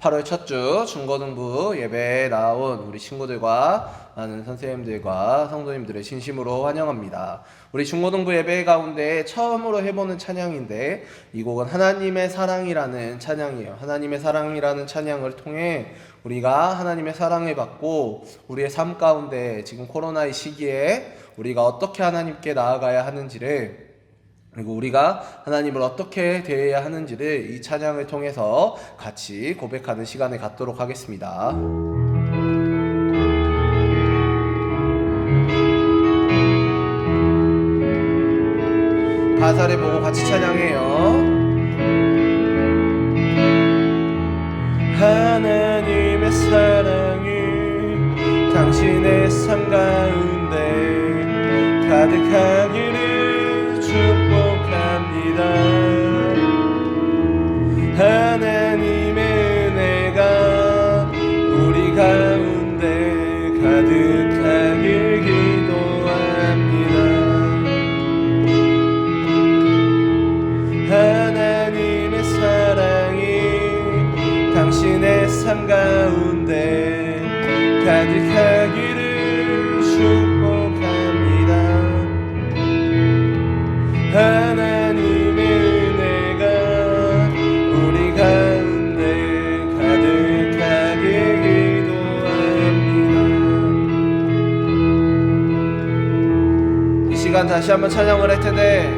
8월 첫 주 중고등부 예배에 나온 우리 친구들과 많은 선생님들과 성도님들을 진심으로 환영합니다. 우리 중고등부 예배 가운데 처음으로 해보는 찬양인데 이 곡은 하나님의 사랑이라는 찬양이에요. 하나님의 사랑이라는 찬양을 통해 우리가 하나님의 사랑을 받고 우리의 삶 가운데 지금 코로나의 시기에 우리가 어떻게 하나님께 나아가야 하는지를, 그리고 우리가 하나님을 어떻게 대해야 하는지를 이 찬양을 통해서 같이 고백하는 시간을 갖도록 하겠습니다. 가사를 보고 같이 찬양해요. 하나님의 사랑이 당신의 삶 가운데 가득하기를 축복합니다. 하나님의 은혜가 우리 가운데 가득하길 기도합니다. 하나님의 사랑이 당신의 삶 가운데 가득하기를 축복합니다. 하나님의 은혜가 우리 가운데 가득하게 기도합니다. 이 시간 다시 한번 찬양을 할 텐데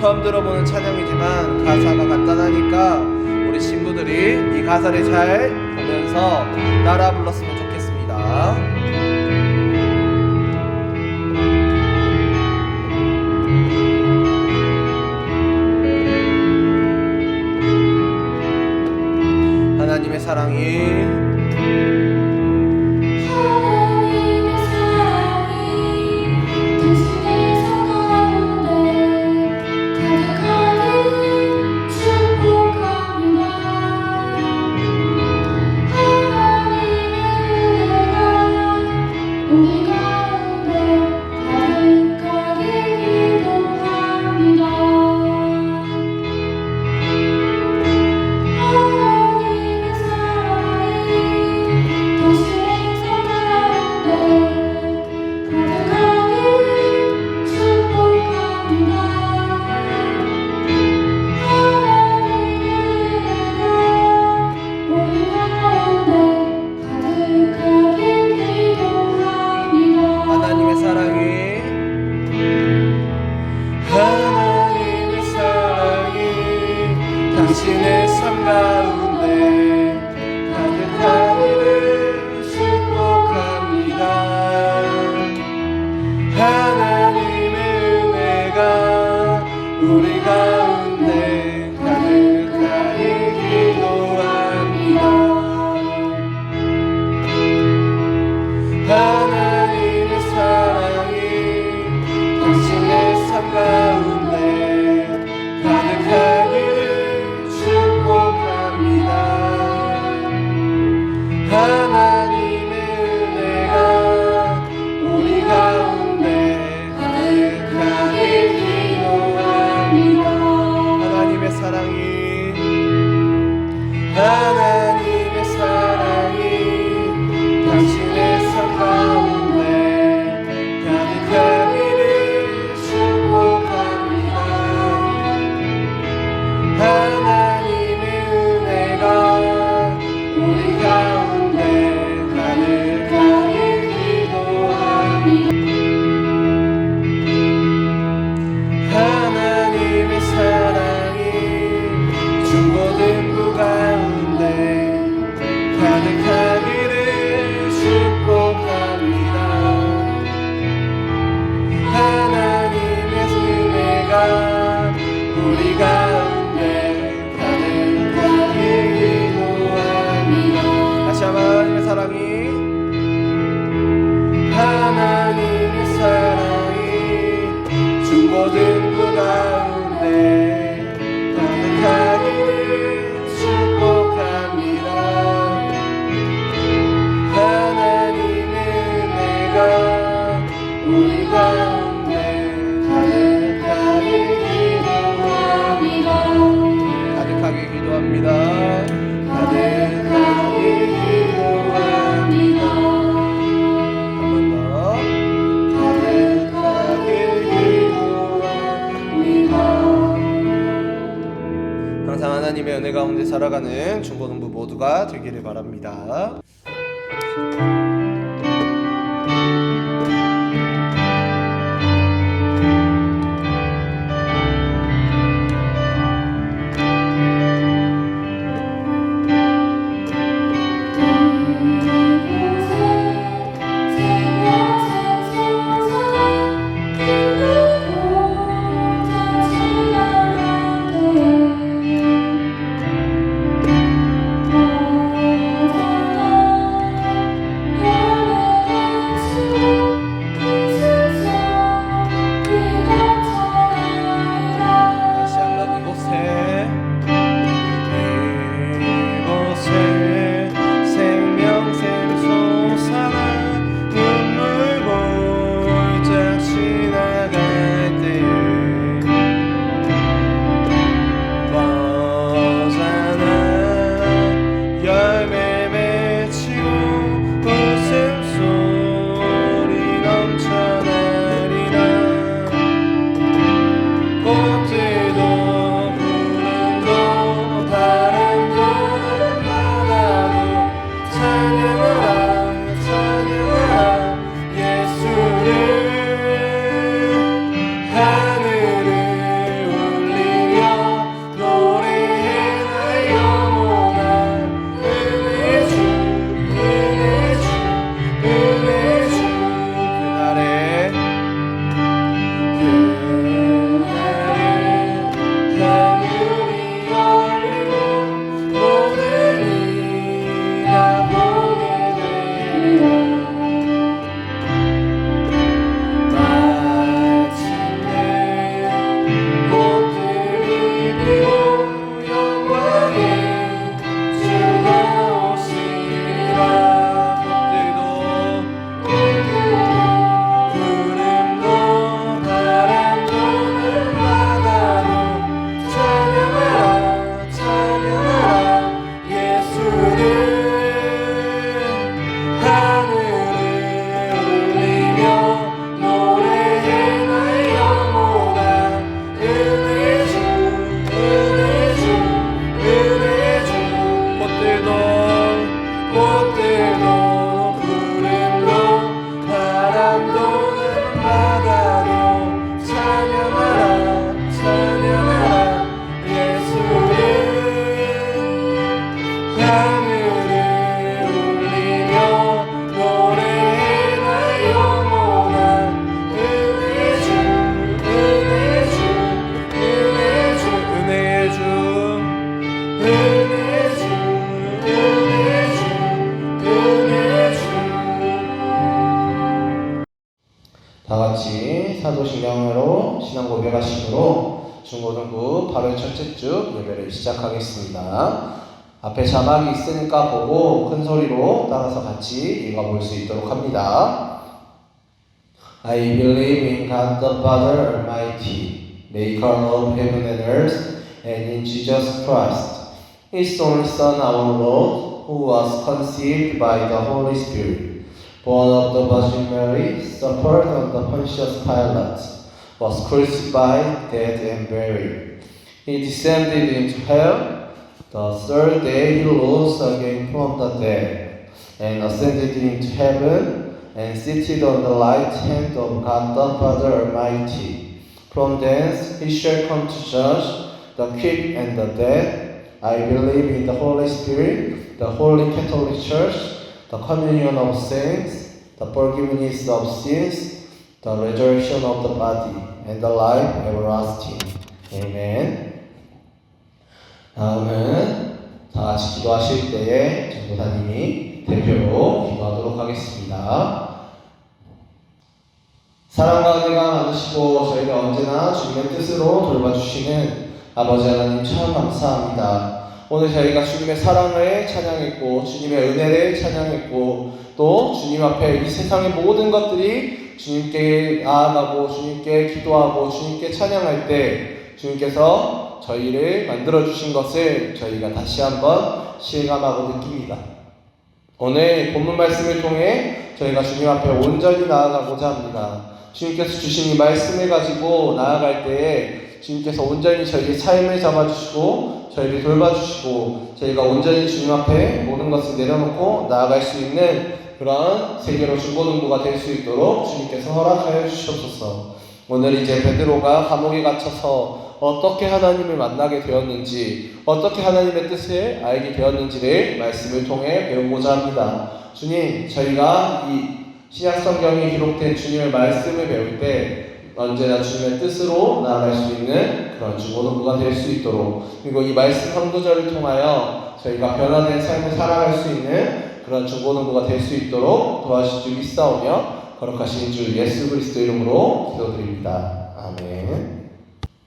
처음 들어보는 찬양이지만 가사가 간단하니까 우리 친구들이 이 가사를 잘 보면서 따라 불렀으면 좋겠습니다. 하나님의 사랑이 당신의 삶 가운데 가득하기를 축복합니다. 하나님의 은혜가 우리 가운데 가득하길 기도합니다. 하나님의 사랑이 당신의 삶 가운데 가득하기를 하나님의 은혜가 우리 가운데 가득하길 기도합니다. 하나님의 사랑이 당신의 삶 가운데 가득하기를 축복합니다. 하나님의 은혜가 우리 가운데 가득하길 기도합니다. 하나님의 사랑이 중고등부 가운데 가득하기를 축복합니다. 하나님의 은혜가 우리 가운데 가득하길 기도합니다. 다시 한번 하나님의 사랑이 중고등부 가운데 가득하기를 축복합니다. 하나님의 은혜가 우리 가운데 가득하길 기도합니다. 가득하게 기도합니다. 가득하게 은혜 가운데 살아가는 중고등부 모두가 되기를 바랍니다. 다같이 사도신경으로 신앙 고백하심으로 중고등부 8월 첫째 주 예배를 시작하겠습니다. 앞에 자막이 있으니까 보고 큰 소리로 따라서 같이 읽어볼 수 있도록 합니다. I believe in God the Father Almighty, maker of heaven and earth, and in Jesus Christ, His only Son, our Lord, who was conceived by the Holy Spirit, born of the Virgin Mary, suffered under Pontius Pilate, was crucified, dead, and buried. He descended into hell. The third day he rose again from the dead, and ascended into heaven, and seated on the right hand of God the Father Almighty. From thence he shall come to judge the quick and the dead. I believe in the Holy Spirit, the Holy Catholic Church, the communion of saints, the forgiveness of sins, the resurrection of the body, and the life everlasting. Amen. 다음은 다 같이 기도하실 때에 전도사님이 대표로 기도하도록 하겠습니다. 사랑과 은혜가 많으시고 저희를 언제나 주님의 뜻으로 돌봐주시는 아버지 하나님 참 감사합니다. 오늘 저희가 주님의 사랑을 찬양했고 주님의 은혜를 찬양했고 또 주님 앞에 이 세상의 모든 것들이 주님께 나아가고 주님께 기도하고 주님께 찬양할 때 주님께서 저희를 만들어주신 것을 저희가 다시 한번 실감하고 느낍니다. 오늘 본문 말씀을 통해 저희가 주님 앞에 온전히 나아가고자 합니다. 주님께서 주신 이 말씀을 가지고 나아갈 때에 주님께서 온전히 저희의 삶을 잡아주시고 저희를 돌봐주시고 저희가 온전히 주님 앞에 모든 것을 내려놓고 나아갈 수 있는 그런 세계로 중고등부가 될 수 있도록 주님께서 허락하여 주시옵소서. 오늘 이제 베드로가 감옥에 갇혀서 어떻게 하나님을 만나게 되었는지, 어떻게 하나님의 뜻을 알게 되었는지를 말씀을 통해 배우고자 합니다. 주님, 저희가 이 신약성경에 기록된 주님의 말씀을 배울 때 언제나 주님의 뜻으로 나아갈 수 있는 그런 중고등부가 될 수 있도록, 그리고 이 말씀 한 구절을 통하여 저희가 변화된 삶을 살아갈 수 있는 그런 중고등부가 될 수 있도록 도와주실 줄 믿사오며 거룩하신 주 예수 그리스도 이름으로 기도드립니다. 아멘.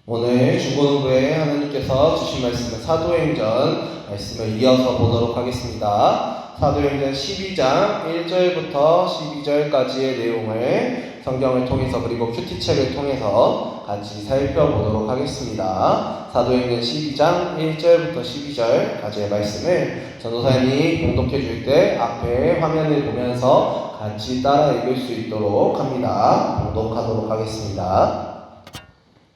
오늘 중고등부에 하나님께서 주신 말씀은 사도행전 말씀을 이어서 보도록 하겠습니다. 사도행전 12장 1절부터 12절까지의 내용을 성경을 통해서 그리고 큐티책을 통해서 같이 살펴보도록 하겠습니다. 사도행전 12장 1절부터 12절까지의 말씀을 전도사님이 봉독해 줄 때 앞에 화면을 보면서 같이 따라 읽을 수 있도록 합니다. 봉독하도록 하겠습니다.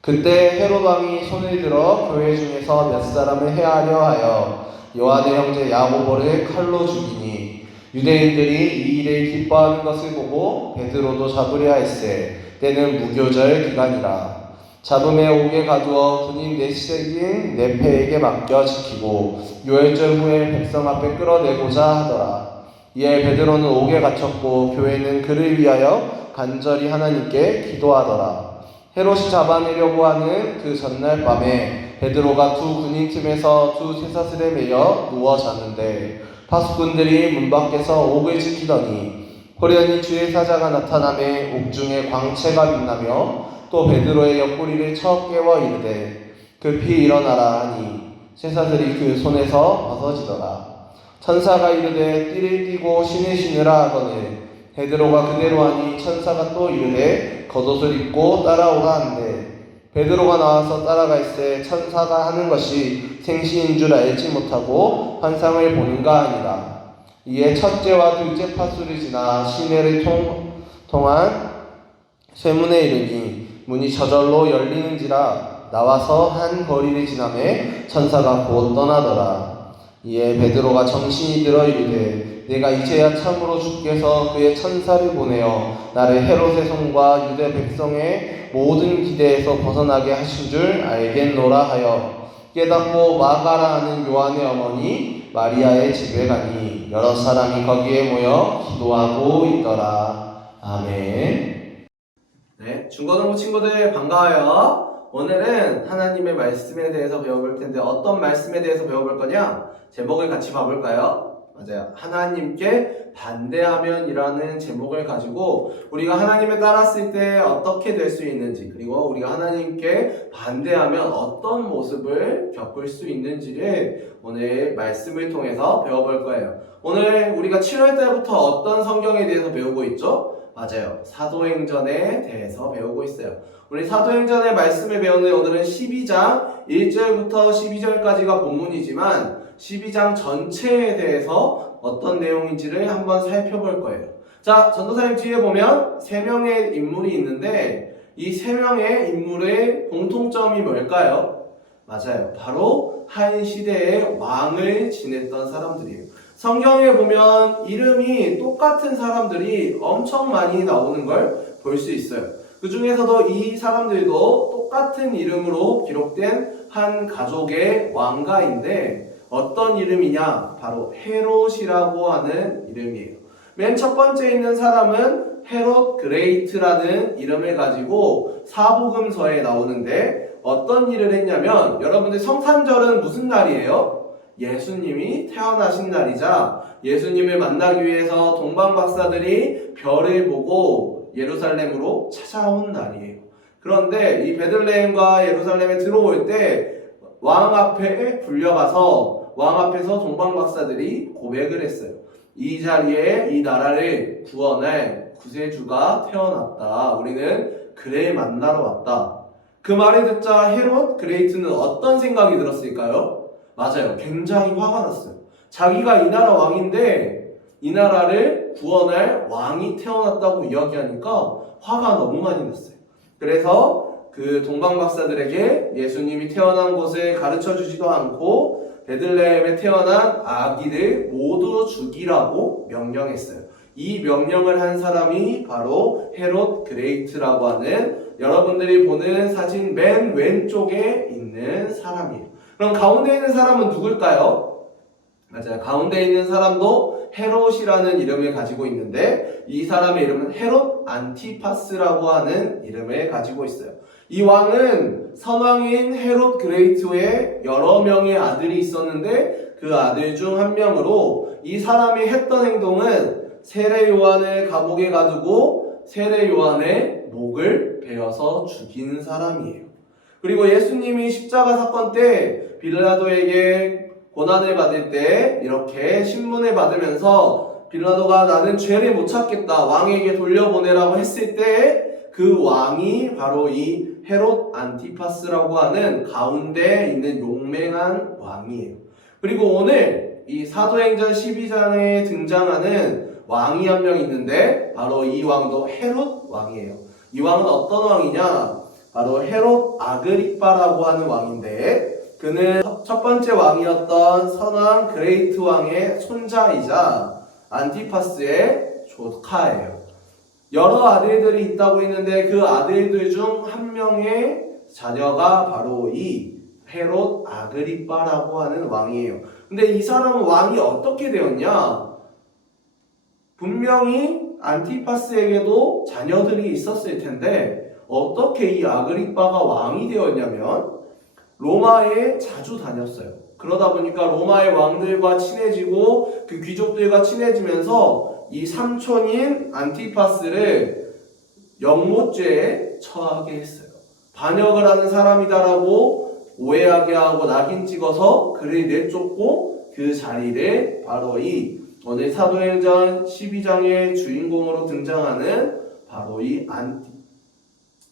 그때 헤롯 왕이 손을 들어 교회 중에서 몇 사람을 해하려 하여 요한의 형제 야고보를 칼로 죽이니 유대인들이 이 일을 기뻐하는 것을 보고 베드로도 잡으려 할세 때는 무교절 기간이라. 잡음에 옥에 가두어 군인 내색인 네페에게 맡겨 지키고 유월절 후에 백성 앞에 끌어내고자 하더라. 이에 베드로는 옥에 갇혔고 교회는 그를 위하여 간절히 하나님께 기도하더라. 헤롯이 잡아내려고 하는 그 전날 밤에 베드로가 두 군인 틈에서 두 쇠사슬에 매여 누워 잤는데 파수꾼들이 문 밖에서 옥을 지키더니 호련히 주의 사자가 나타나매 옥중에 광채가 빛나며 또 베드로의 옆구리를 쳐 깨워 이르되 급히 일어나라 하니 쇠사슬이 그 손에서 벗어지더라. 천사가 이르되 띠를 띠고 신을 신으라 하거늘 베드로가 그대로 하니 천사가 또 이르되 겉옷을 입고 따라오라 한대 베드로가 나와서 따라갈새 천사가 하는 것이 생시인 줄 알지 못하고 환상을 보는가 아니라. 이에 첫째와 둘째 파수를 지나 시내를 통한 쇠문에 이르니 문이 저절로 열리는지라 나와서 한 거리를 지나매 천사가 곧 떠나더라. 이에 베드로가 정신이 들어 이르되 내가 이제야 참으로 주께서 그의 천사를 보내어 나를 헤롯의 손과 유대 백성의 모든 기대에서 벗어나게 하신 줄 알겠노라 하여 깨닫고 마가라 하는 요한의 어머니 마리아의 집에 가니 여러 사람이 거기에 모여 기도하고 있더라. 아멘. 네, 중고등부 친구들 반가워요. 오늘은 하나님의 말씀에 대해서 배워볼 텐데 어떤 말씀에 대해서 배워볼 거냐? 제목을 같이 봐볼까요? 맞아요. 하나님께 반대하면이라는 제목을 가지고 우리가 하나님을 따랐을 때 어떻게 될 수 있는지, 그리고 우리가 하나님께 반대하면 어떤 모습을 겪을 수 있는지를 오늘 말씀을 통해서 배워볼 거예요. 오늘 우리가 7월 달부터 어떤 성경에 대해서 배우고 있죠? 맞아요. 사도행전에 대해서 배우고 있어요. 우리 사도행전의 말씀을 배우는 오늘은 12장 1절부터 12절까지가 본문이지만 12장 전체에 대해서 어떤 내용인지를 한번 살펴볼 거예요. 자, 전도사님 뒤에 보면 3명의 인물이 있는데 이 3명의 인물의 공통점이 뭘까요? 맞아요. 바로 한 시대의 왕을 지냈던 사람들이에요. 성경에 보면 이름이 똑같은 사람들이 엄청 많이 나오는 걸 볼 수 있어요. 그 중에서도 이 사람들도 똑같은 이름으로 기록된 한 가족의 왕가인데 어떤 이름이냐? 바로 헤롯이라고 하는 이름이에요. 맨 첫 번째 있는 사람은 헤롯 그레이트라는 이름을 가지고 사복음서에 나오는데 어떤 일을 했냐면, 여러분들 성탄절은 무슨 날이에요? 예수님이 태어나신 날이자 예수님을 만나기 위해서 동방박사들이 별을 보고 예루살렘으로 찾아온 날이에요. 그런데 이 베들레헴과 예루살렘에 들어올 때 왕 앞에 불려가서 왕 앞에서 동방박사들이 고백을 했어요. 이 자리에 이 나라를 구원할 구세주가 태어났다. 우리는 그를 만나러 왔다. 그 말을 듣자 헤롯 그레이트는 어떤 생각이 들었을까요? 맞아요. 굉장히 화가 났어요. 자기가 이 나라 왕인데 이 나라를 구원할 왕이 태어났다고 이야기하니까 화가 너무 많이 났어요. 그래서 그 동방 박사들에게 예수님이 태어난 곳을 가르쳐 주지도 않고 베들레헴에 태어난 아기들 모두 죽이라고 명령했어요. 이 명령을 한 사람이 바로 헤롯 그레이트라고 하는 여러분들이 보는 사진 맨 왼쪽에 있는 사람이에요. 그럼 가운데 있는 사람은 누굴까요? 맞아요. 가운데 있는 사람도 헤롯이라는 이름을 가지고 있는데 이 사람의 이름은 헤롯 안티파스라고 하는 이름을 가지고 있어요. 이 왕은 선왕인 헤롯 그레이트의 여러 명의 아들이 있었는데 그 아들 중 한 명으로 이 사람이 했던 행동은 세례 요한을 감옥에 가두고 세례 요한의 목을 베어서 죽인 사람이에요. 그리고 예수님이 십자가 사건 때 빌라도에게 고난을 받을 때 이렇게 신문을 받으면서 빌라도가 나는 죄를 못 찾겠다 왕에게 돌려보내라고 했을 때 그 왕이 바로 이 헤롯 안티파스라고 하는 가운데 있는 용맹한 왕이에요. 그리고 오늘 이 사도행전 12장에 등장하는 왕이 한 명 있는데 바로 이 왕도 헤롯 왕이에요. 이 왕은 어떤 왕이냐? 바로 헤롯 아그리빠라고 하는 왕인데 그는 첫 번째 왕이었던 선왕 그레이트 왕의 손자이자 안티파스의 조카예요. 여러 아들들이 있다고 했는데 그 아들들 중 한 명의 자녀가 바로 이 헤롯 아그리빠라고 하는 왕이에요. 근데 이 사람은 왕이 어떻게 되었냐? 분명히 안티파스에게도 자녀들이 있었을 텐데 어떻게 이 아그리빠가 왕이 되었냐면 로마에 자주 다녔어요. 그러다 보니까 로마의 왕들과 친해지고 그 귀족들과 친해지면서 이 삼촌인 안티파스를 영모죄에 처하게 했어요. 반역을 하는 사람이다라고 오해하게 하고 낙인 찍어서 그를 내쫓고 그 자리를 바로 이 오늘 사도행전 12장의 주인공으로 등장하는 바로 이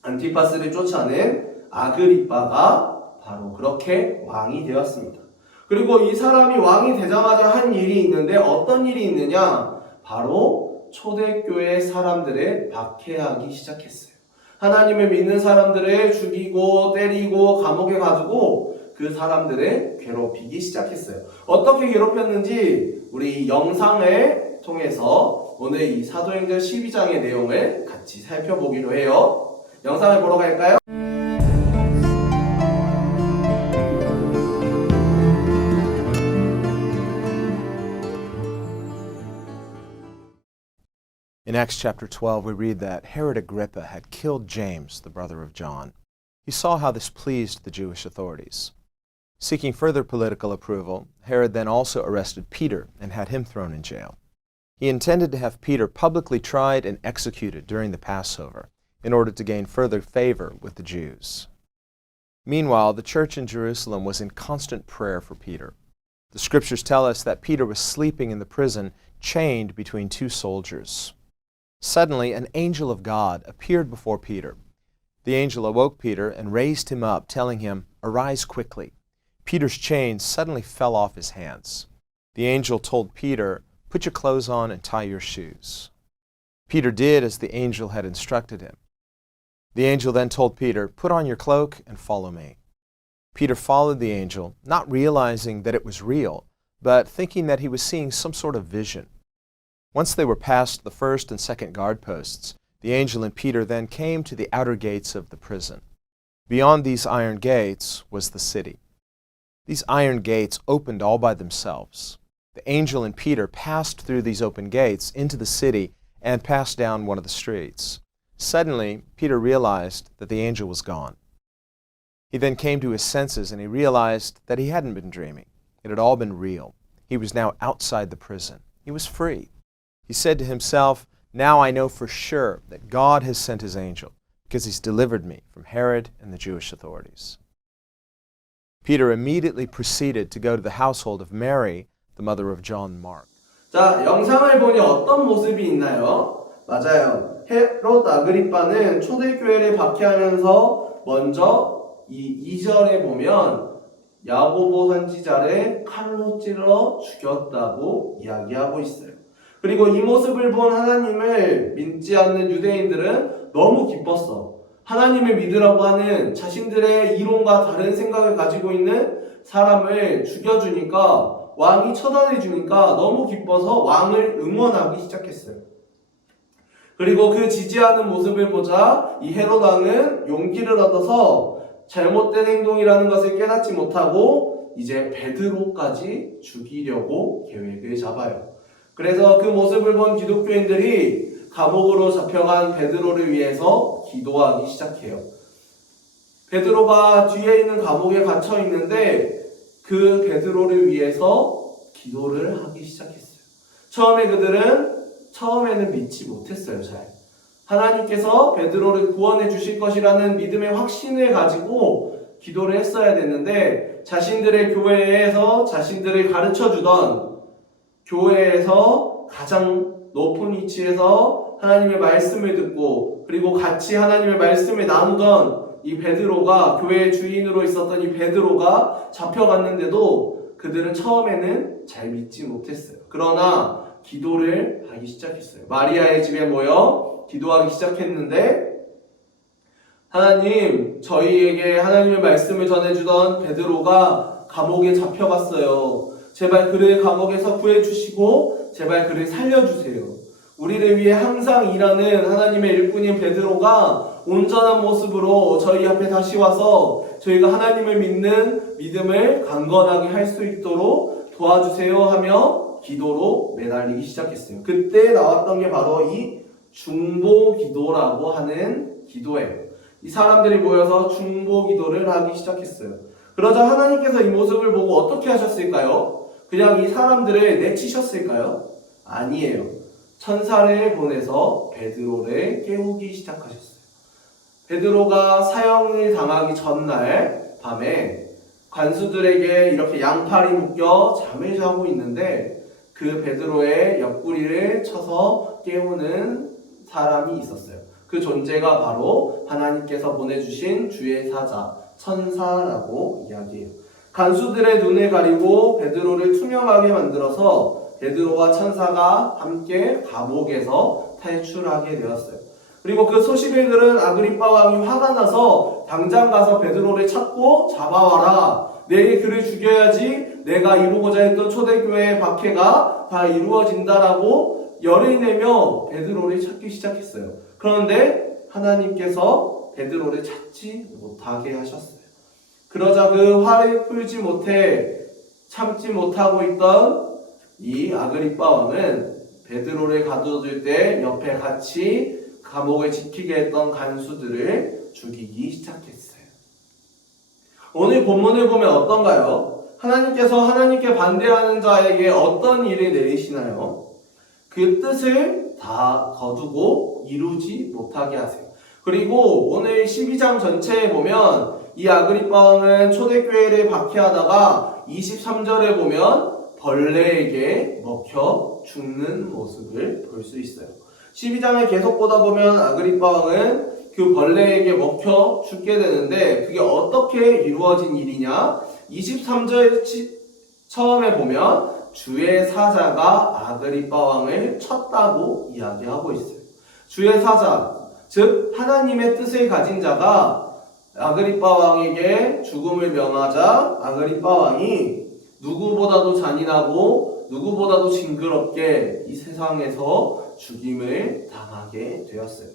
안티파스를 쫓아낸 아그리빠가 바로 그렇게 왕이 되었습니다. 그리고 이 사람이 왕이 되자마자 한 일이 있는데 어떤 일이 있느냐? 바로 초대교회 사람들을 박해하기 시작했어요. 하나님을 믿는 사람들을 죽이고 때리고 감옥에 가두고 그 사람들을 괴롭히기 시작했어요. 어떻게 괴롭혔는지 우리 영상을 통해서 오늘 이 사도행전 12장의 내용을 같이 살펴보기로 해요. 영상을 보러 갈까요? In Acts chapter 12, we read that Herod Agrippa had killed James, the brother of John. He saw how this pleased the Jewish authorities. Seeking further political approval, Herod then also arrested Peter and had him thrown in jail. He intended to have Peter publicly tried and executed during the Passover in order to gain further favor with the Jews. Meanwhile, the church in Jerusalem was in constant prayer for Peter. The scriptures tell us that Peter was sleeping in the prison, chained between two soldiers. Suddenly, an angel of God appeared before Peter. The angel awoke Peter and raised him up, telling him, "Arise quickly." Peter's chains suddenly fell off his hands. The angel told Peter, "Put your clothes on and tie your shoes." Peter did as the angel had instructed him. The angel then told Peter, "Put on your cloak and follow me." Peter followed the angel, not realizing that it was real, but thinking that he was seeing some sort of vision. Once they were past the first and second guard posts, the angel and Peter then came to the outer gates of the prison. Beyond these iron gates was the city. These iron gates opened all by themselves. The angel and Peter passed through these open gates into the city and passed down one of the streets. Suddenly, Peter realized that the angel was gone. He then came to his senses and he realized that he hadn't been dreaming. It had all been real. He was now outside the prison. He was free. He said to himself, "Now I know for sure that God has sent his angel, because he's delivered me from Herod and the Jewish authorities." Peter immediately proceeded to go to the household of Mary, the mother of John Mark. 자, 영상을 보니 어떤 모습이 있나요? 맞아요. 헤롯 아그리빠는 초대교회를 박해하면서 먼저 이 2절에 보면 야고보 선지자를 칼로 찔러 죽였다고 이야기하고 있어요. 그리고 이 모습을 본 하나님을 믿지 않는 유대인들은 너무 기뻤어. 하나님을 믿으라고 하는 자신들의 이론과 다른 생각을 가지고 있는 사람을 죽여주니까, 왕이 처단해주니까 너무 기뻐서 왕을 응원하기 시작했어요. 그리고 그 지지하는 모습을 보자 이 헤롯 왕은 용기를 얻어서 잘못된 행동이라는 것을 깨닫지 못하고 이제 베드로까지 죽이려고 계획을 잡아요. 그래서 그 모습을 본 기독교인들이 감옥으로 잡혀간 베드로를 위해서 기도하기 시작해요. 베드로가 뒤에 있는 감옥에 갇혀 있는데 그 베드로를 위해서 기도를 하기 시작했어요. 처음에는 믿지 못했어요. 잘. 하나님께서 베드로를 구원해 주실 것이라는 믿음의 확신을 가지고 기도를 했어야 됐는데, 자신들의 교회에서 자신들을 가르쳐 주던 교회에서 가장 높은 위치에서 하나님의 말씀을 듣고 그리고 같이 하나님의 말씀을 나누던 이 베드로가, 교회의 주인으로 있었던 이 베드로가 잡혀갔는데도 그들은 처음에는 잘 믿지 못했어요. 그러나 기도를 하기 시작했어요. 마리아의 집에 모여 기도하기 시작했는데, 하나님, 저희에게 하나님의 말씀을 전해주던 베드로가 감옥에 잡혀갔어요. 제발 그를 감옥에서 구해주시고 제발 그를 살려주세요. 우리를 위해 항상 일하는 하나님의 일꾼인 베드로가 온전한 모습으로 저희 앞에 다시 와서 저희가 하나님을 믿는 믿음을 강건하게 할 수 있도록 도와주세요 하며 기도로 매달리기 시작했어요. 그때 나왔던 게 바로 이 중보 기도라고 하는 기도예요. 이 사람들이 모여서 중보 기도를 하기 시작했어요. 그러자 하나님께서 이 모습을 보고 어떻게 하셨을까요? 그냥 이 사람들을 내치셨을까요? 아니에요. 천사를 보내서 베드로를 깨우기 시작하셨어요. 베드로가 사형을 당하기 전날 밤에 관수들에게 이렇게 양팔이 묶여 잠을 자고 있는데 그 베드로의 옆구리를 쳐서 깨우는 사람이 있었어요. 그 존재가 바로 하나님께서 보내주신 주의 사자, 천사라고 이야기해요. 간수들의 눈을 가리고 베드로를 투명하게 만들어서 베드로와 천사가 함께 감옥에서 탈출하게 되었어요. 그리고 그 소식을 들은 아그리빠 왕이 화가 나서 당장 가서 베드로를 찾고 잡아와라. 내일 그를 죽여야지 내가 이루고자 했던 초대교회의 박해가 다 이루어진다라고 열을 내며 베드로를 찾기 시작했어요. 그런데 하나님께서 베드로를 찾지 못하게 하셨어요. 그러자 그 화를 풀지 못해 참지 못하고 있던 이 아그리빠 왕은 베드로를 가둬둘 때 옆에 같이 감옥을 지키게 했던 간수들을 죽이기 시작했어요. 오늘 본문을 보면 어떤가요? 하나님께서 하나님께 반대하는 자에게 어떤 일을 내리시나요? 그 뜻을 다 거두고 이루지 못하게 하세요. 그리고 오늘 12장 전체에 보면 이 아그리빠 왕은 초대교회를 박해하다가 23절에 보면 벌레에게 먹혀 죽는 모습을 볼 수 있어요. 12장을 계속 보다 보면 아그리빠 왕은 그 벌레에게 먹혀 죽게 되는데 그게 어떻게 이루어진 일이냐? 23절 처음에 보면 주의 사자가 아그리빠 왕을 쳤다고 이야기하고 있어요. 주의 사자, 즉 하나님의 뜻을 가진 자가 아그리빠 왕에게 죽음을 명하자 아그리빠 왕이 누구보다도 잔인하고 누구보다도 징그럽게 이 세상에서 죽임을 당하게 되었어요.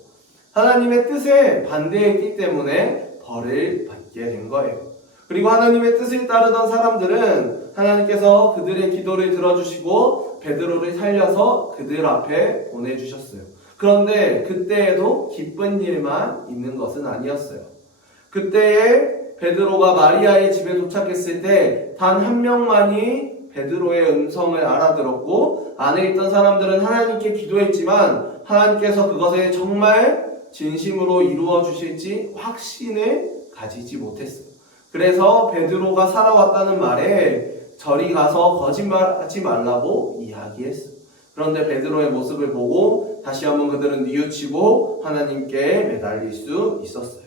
하나님의 뜻에 반대했기 때문에 벌을 받게 된 거예요. 그리고 하나님의 뜻을 따르던 사람들은 하나님께서 그들의 기도를 들어주시고 베드로를 살려서 그들 앞에 보내주셨어요. 그런데 그때에도 기쁜 일만 있는 것은 아니었어요. 그때에 베드로가 마리아의 집에 도착했을 때 단 한 명만이 베드로의 음성을 알아들었고 안에 있던 사람들은 하나님께 기도했지만 하나님께서 그것을 정말 진심으로 이루어 주실지 확신을 가지지 못했어요. 그래서 베드로가 살아왔다는 말에 저리 가서 거짓말하지 말라고 이야기했어요. 그런데 베드로의 모습을 보고 다시 한번 그들은 뉘우치고 하나님께 매달릴 수 있었어요.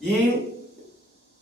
이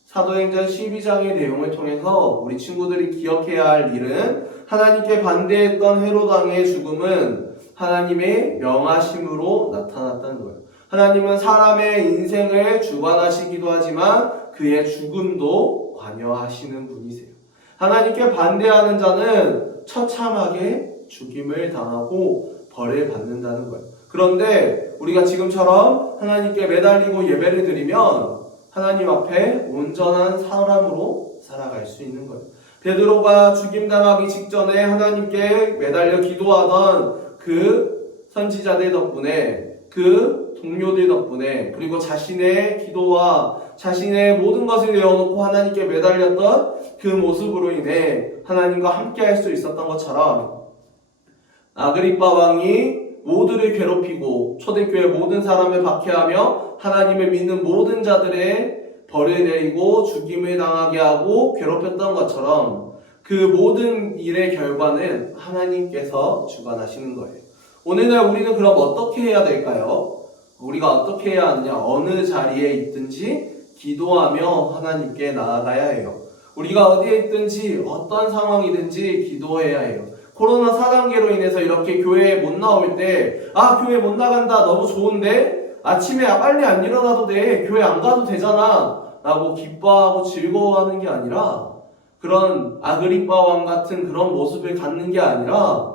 사도행전 12장의 내용을 통해서 우리 친구들이 기억해야 할 일은 하나님께 반대했던 헤롯 왕의 죽음은 하나님의 명하심으로 나타났다는 거예요. 하나님은 사람의 인생을 주관하시기도 하지만 그의 죽음도 관여하시는 분이세요. 하나님께 반대하는 자는 처참하게 죽임을 당하고 벌을 받는다는 거예요. 그런데 우리가 지금처럼 하나님께 매달리고 예배를 드리면 하나님 앞에 온전한 사람으로 살아갈 수 있는 거예요. 베드로가 죽임당하기 직전에 하나님께 매달려 기도하던 그 선지자들 덕분에, 그 동료들 덕분에, 그리고 자신의 기도와 자신의 모든 것을 내어놓고 하나님께 매달렸던 그 모습으로 인해 하나님과 함께 할 수 있었던 것처럼 아그리빠 왕이 모두를 괴롭히고 초대교회 모든 사람을 박해하며 하나님을 믿는 모든 자들의 벌을 내리고 죽임을 당하게 하고 괴롭혔던 것처럼 그 모든 일의 결과는 하나님께서 주관하시는 거예요. 오늘날 우리는 그럼 어떻게 해야 될까요? 우리가 어떻게 해야 하느냐? 어느 자리에 있든지 기도하며 하나님께 나아가야 해요. 우리가 어디에 있든지 어떤 상황이든지 기도해야 해요. 코로나 4단계로 인해서 이렇게 교회에 못 나올 때 교회 못 나간다 너무 좋은데 아침에 빨리 안 일어나도 돼 교회 안 가도 되잖아 라고 기뻐하고 즐거워하는 게 아니라 그런 아그리빠 왕 같은 그런 모습을 갖는 게 아니라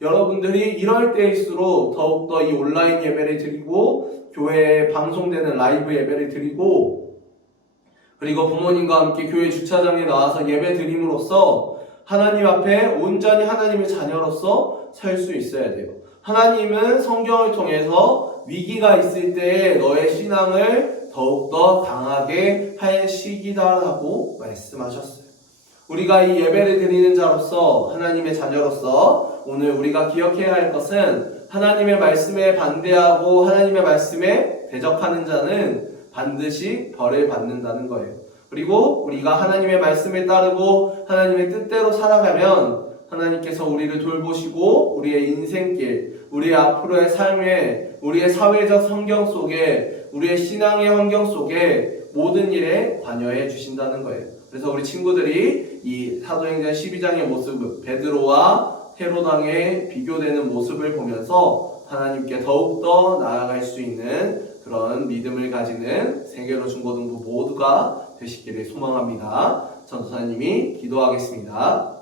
여러분들이 이럴 때일수록 더욱더 이 온라인 예배를 드리고 교회에 방송되는 라이브 예배를 드리고 그리고 부모님과 함께 교회 주차장에 나와서 예배 드림으로써 하나님 앞에 온전히 하나님의 자녀로서 살 수 있어야 돼요. 하나님은 성경을 통해서 위기가 있을 때 너의 신앙을 더욱더 강하게 하시기다라고 말씀하셨어요. 우리가 이 예배를 드리는 자로서 하나님의 자녀로서 오늘 우리가 기억해야 할 것은 하나님의 말씀에 반대하고 하나님의 말씀에 대적하는 자는 반드시 벌을 받는다는 거예요. 그리고 우리가 하나님의 말씀에 따르고 하나님의 뜻대로 살아가면 하나님께서 우리를 돌보시고 우리의 인생길, 우리의 앞으로의 삶에, 우리의 사회적 환경 속에, 우리의 신앙의 환경 속에 모든 일에 관여해 주신다는 거예요. 그래서 우리 친구들이 이 사도행전 12장의 모습, 베드로와 헤롯 왕의 비교되는 모습을 보면서 하나님께 더욱더 나아갈 수 있는 그런 믿음을 가지는 세계로 중고등부 모두가 되시기를 소망합니다. 전도사님이 기도하겠습니다.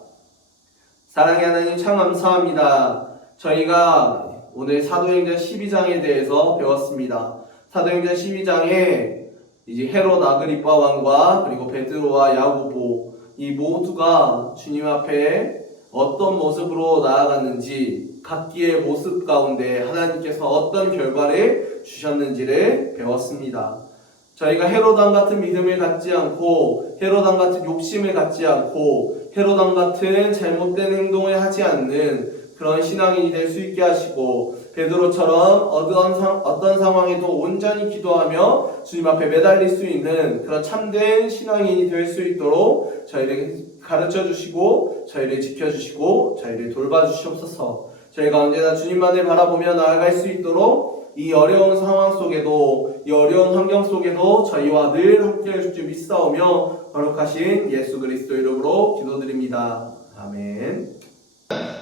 사랑의 하나님 참 감사합니다. 저희가 오늘 사도행전 12장에 대해서 배웠습니다. 사도행전 12장에 이제 헤롯 아그리빠 왕과 그리고 베드로와 야고보 이 모두가 주님 앞에 어떤 모습으로 나아갔는지 각기의 모습 가운데 하나님께서 어떤 결과를 주셨는지를 배웠습니다. 저희가 헤롯 왕 같은 믿음을 갖지 않고 헤롯 왕 같은 욕심을 갖지 않고 헤롯 왕 같은 잘못된 행동을 하지 않는 그런 신앙인이 될 수 있게 하시고 베드로처럼 어떤 상황에도 온전히 기도하며 주님 앞에 매달릴 수 있는 그런 참된 신앙인이 될 수 있도록 저희를 가르쳐 주시고 저희를 지켜주시고 저희를 돌봐주시옵소서. 저희가 언제나 주님만을 바라보며 나아갈 수 있도록 이 어려운 상황 속에도 이 어려운 환경 속에도 저희와 늘 함께해 줄 줄 믿사오며 거룩하신 예수 그리스도 이름으로 기도드립니다. 아멘.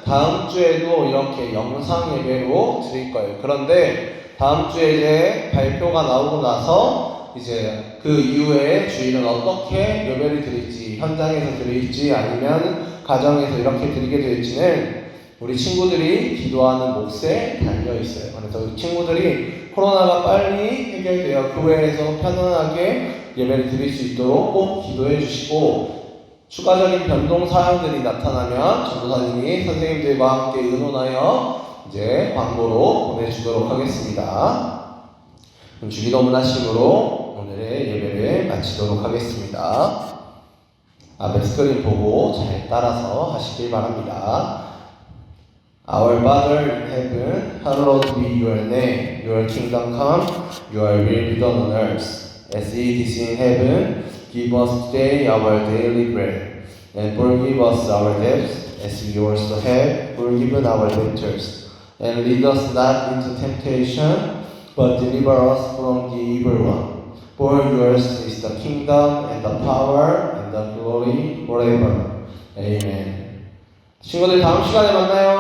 다음 주에도 이렇게 영상 예배로 드릴 거예요. 그런데 다음 주에 이제 발표가 나오고 나서 이제 그 이후에 주일은 어떻게 예배를 드릴지, 현장에서 드릴지 아니면 가정에서 이렇게 드리게 될지는 우리 친구들이 기도하는 몫에 달려 있어요. 그래서 우리 친구들이 코로나가 빨리 해결되어 교회에서 편안하게 예배를 드릴 수 있도록 꼭 기도해 주시고, 추가적인 변동 사항들이 나타나면 전도사님이 선생님들과 함께 의논하여 이제 광고로 보내주도록 하겠습니다. 그럼 주기도문 하심으로 오늘의 예배를 마치도록 하겠습니다. 앞에 스크린 보고 잘 따라서 하시길 바랍니다. Our Father in heaven, hallowed be your name. Your kingdom come, your will be done on earth, as it is in heaven. Give us today our daily bread, and forgive us our debts, as we also have forgiven our debtors. And lead us not into temptation, but deliver us from the evil one. For yours is the kingdom, and the power, and the glory forever. Amen. 친구들 다음 시간에 만나요.